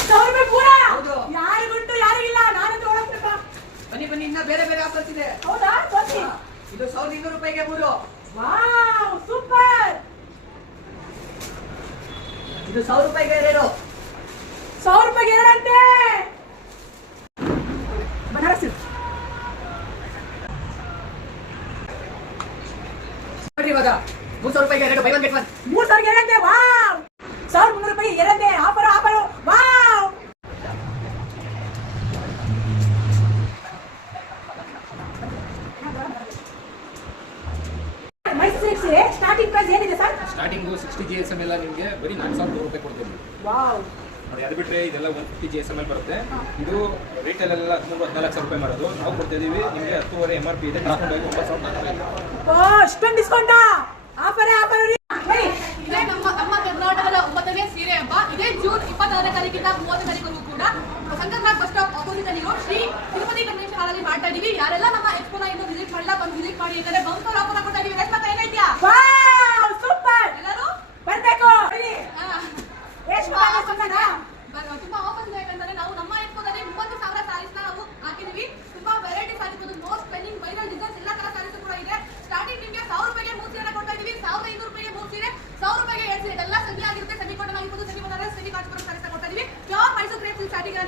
100 ರೂಪಾಯಿ ಪೂರ ಹೌದು. ಯಾರಿಗುಂಟು ಯಾರಿಗಿಲ್ಲ ನಾನಂತೂ ಒಳಗ್ತಪ್ಪ. ಬನ್ನಿ ಬನ್ನಿ, ಇನ್ನ ಬೇರೆ ಬೇರೆ ಆಫರ್ಸ್ ಇದೆ. ಹೌದಾ ಬನ್ನಿ. ಇದು 1200 ರೂಪಾಯಿಗೆ 3. Wow super. ಇದು 1000 ರೂಪಾಯಿಗೆ 2. 100 ರೂಪಾಯಿಗೆ 2 ಅಂತೆ. ಬನಾರಸ್ ನೋಡ್ರಿ ಇವಾಗ 3000 ರೂಪಾಯಿಗೆ 2 ಬೈ 1 ಗೆಟ್ 1. 3000 ಗೆ 2 ಅಂತೆ. ವಾವ್ 1300 ರೂಪಾಯಿಗೆ 2 ಅಂತೆ. Offer offer. Wow Mysuru starting price ಏನಿದೆ ಸರ್? ಸ್ಟಾರ್ಟಿಂಗು 60 GSM ಎಲ್ಲ ನಿಮಗೆ ಬರೀ 4000 ರೂಪಾಯಿ ಕೊಡ್ತೀವಿ. ವಾವ್ ನೋಡಿ, ಅದು ಬಿಟ್ಟರೆ ಇದೆಲ್ಲ 150 GSM ಬರುತ್ತೆ. ಇದು ರೇಟಲ್ಲೆಲ್ಲ 14,000 ರೂಪಾಯಿ ಮಾಡೋದು. ನಾವು ಕೊಡ್ತಾ ಇದೀವಿ ನಿಮಗೆ 10.5 MRP ಇದೆ. ಡಿಸ್ಕೌಂಟ್ ಆಗಿ 9,400. ಅಷ್ಟೊಂದು ಡಿಸ್ಕೌಂಟಾ? ಆಫರ್ ಆಫರ್ ಇದೇ ನಮ್ಮ ಕರ್ನಾಟಕದ 9ನೇ ಸೀರೆ ಹಬ್ಬ. ಇದೇ ಜೂನ್ 26ನೇ ತಾರೀಕಿಂದ 30ನೇ ತಾರೀಕು ಕೂಡ ಸಂಕರ್ನಾಗ್ ಬಸ್ ಸ್ಟಾಪ್ ಆಪೋಸಿಟ್ ಅಲ್ಲಿರೋ ಶ್ರೀ ತಿರುಪತಿ ಕನ್ವೆನ್ಷನ್ ಹಾಲ್ ಅಲ್ಲಿ ಮಾಡ್ತಾ ಇದೀವಿ. ಯಾರೆಲ್ಲ ನಮ್ಮ ಎಕ್ಸ್ಪೋನ ಇನ್ನೂ ವಿಸಿಟ್ ಮಾಡಿಲ್ಲ ಬಂದು ವಿಸಿಟ್ ಮಾಡಿ. ಯಾಕಂದ್ರೆ ಬಂಪರ್ ಆಫರ್ ಕೊಡ್ತಾ ಇದೀವಿ. ರೇಷ್ಮಾ ಏನೈತ್ಯಾ? Wow super. ಎಲ್ಲರೂ ಬರ್ಬೇಕು. ರೇಷ್ಮಾ ತುಂಬಾ ಆಫರ್ಸ್ ಇದೆ. ಯಾಕಂದ್ರೆ ನಾವು ನಮ್ಮ ಎಕ್ಸ್ಪೋದಲ್ಲಿ 30,000 ಸ್ಯಾರೀಸ್ ನಾವು ಹಾಕಿದೀವಿ. ತುಂಬಾ variety sarees, most trending viral designs ಎಲ್ಲ ತರ ಸ್ಯಾರೀಸ್ ಕೂಡ ಇದೆ. ಸ್ಟಾರ್ಟಿಂಗ್ ನಿಮಗೆ 1000 ರೂಪಾಯಿಗೆ 3 ಸೀರೆ ಕೊಡ್ತಾ ಇದೀವಿ. 1500 ರೂಪಾಯಿಗೆ 3 ಸೀರೆ, 1000 ರೂಪಾಯಿಗೆ 2 ಸೀರೆ. ಎಲ್ಲ ಸೆಮಿ ಆಗಿರುತ್ತೆ. ಸೆಮಿ ಕಾಟನ್ ಆಗಿರ್ಬೋದು, semi Banaras, semi Kanchipuram saris ಕೊಡ್ತಾ ಇದೀವಿ. Pure Mysore crepe silk ಸ್ಯಾರಿಗೆ